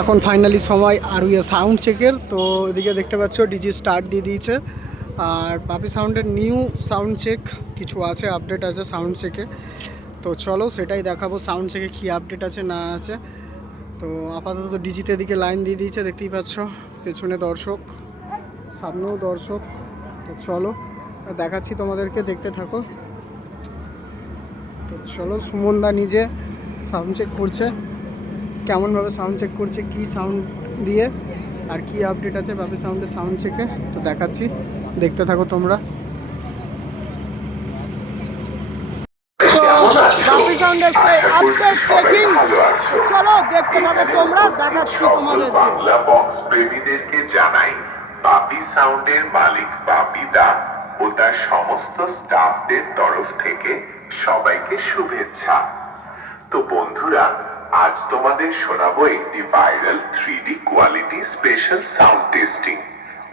এখন ফাইনালি সময় আর সাউন্ড চেকের। তো এদিকে দেখতে পাচ্ছ ডিজি স্টার্ট দিয়ে দিয়েছে। আর পাপি সাউন্ডের নিউ সাউন্ড চেক কিছু আছে, আপডেট আছে সাউন্ড চেকে। তো চলো সেটাই দেখাবো সাউন্ড চেকে কী আপডেট আছে না আছে। তো আপাতত ডিজিতে দিকে লাইন দিয়ে দিয়েছে, দেখতেই পাচ্ছ পেছনে দর্শক, সামনেও দর্শক। তো চলো দেখাচ্ছি তোমাদেরকে, দেখতে থাকো। তো চলো সুমনদা নিজে সাউন্ড চেক করছে, কেমনভাবে সাউন্ড চেক করছে, কি সাউন্ড দিয়ে আর কি আপডেট আছে পাপি সাউন্ডের সাউন্ড চেকে। তো দেখাচ্ছি, দেখতে থাকো তোমরা। পাপি সাউন্ডের সেই আপডেট চেকিং, চলো দেখতে থাকো তোমরা, দেখাচ্ছি তোমাদেরকে। বাংলা বক্স প্রেমীদেরকে জানাই পাপি সাউন্ডের মালিক পাপি দা ও তার সমস্ত স্টাফদের তরফ থেকে সবাইকে শুভেচ্ছা। তো বন্ধুরা, আজ তোমাদের শোনাবো একটি viral 3D quality special sound testing,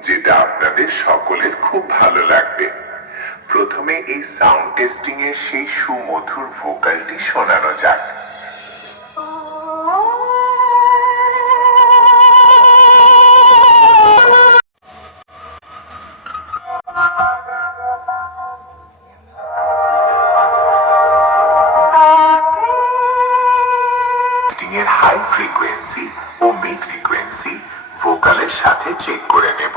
যেটা আপনাদের সকলের খুব ভালো লাগবে। প্রথমে এই সাউন্ড টেস্টিং এর সেই সুমধুর ভোকালটি শোনানো যাক। এর হাই ফ্রিকোয়েন্সি ও মিড ফ্রিকোয়েন্সি ভোকালের সাথে চেক করে নেব।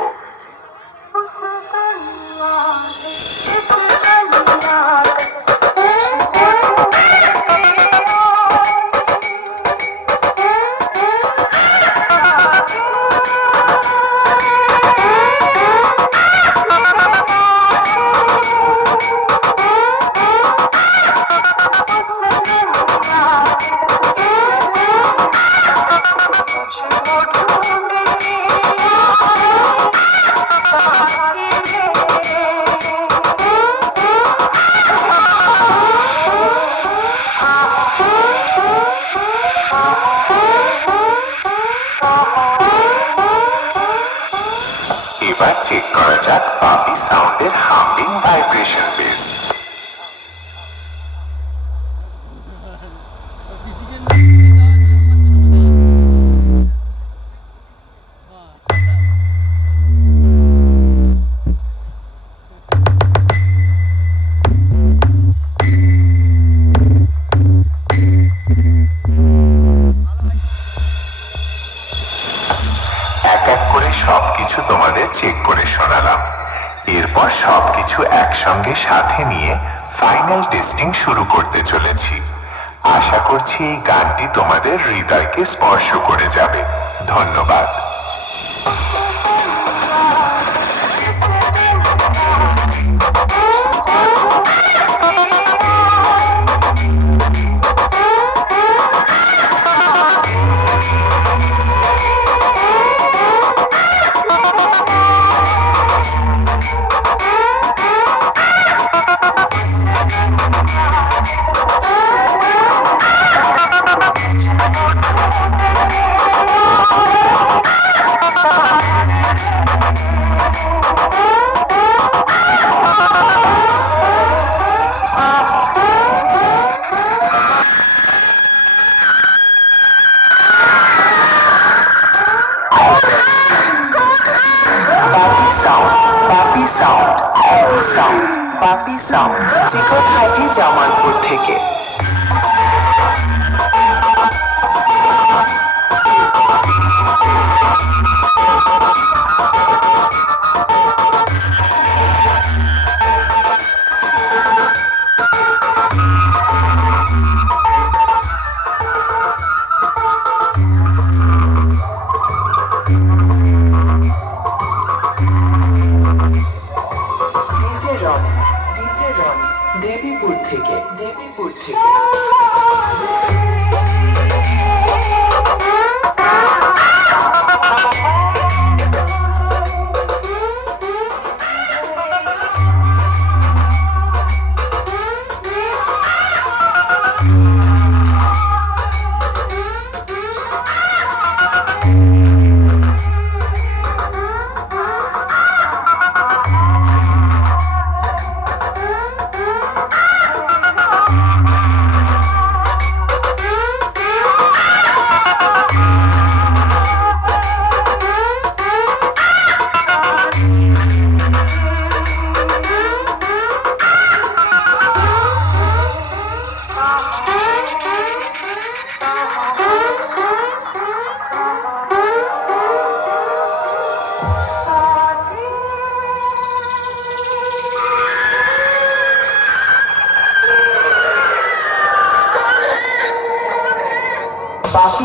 এবার চেক করা যাক পাপি সাউন্ডের হামিং ভাইব্রেশন বেস। এক এক করে সবকিছু তোমাদের চেক করে শোনালাম। এরপর সবকিছু একসঙ্গে সাথে নিয়ে ফাইনাল টেস্টিং শুরু করতে চলেছি। আশা করছি এই গানটি তোমাদের হৃদয়কে স্পর্শ করে যাবে। ধন্যবাদ। পাপি সাউন্ড চিকন হাটি জামালপুর থেকে। দেবীপুর থেকে।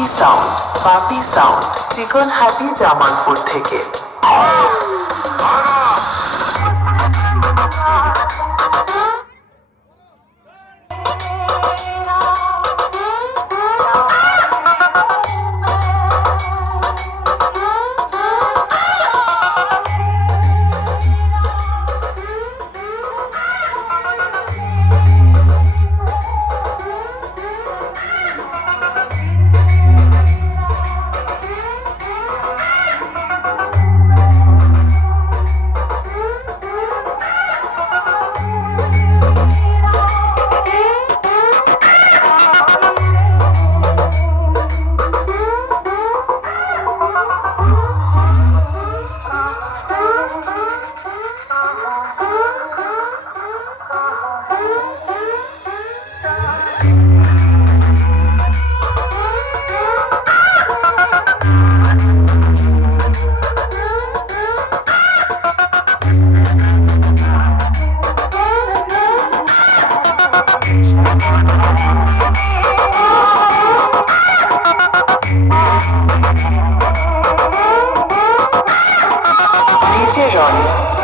সাউন্ড চিকনহাটি জামালপুর থেকে।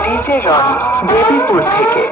ডিজে রনি দেবীপুর থেকে।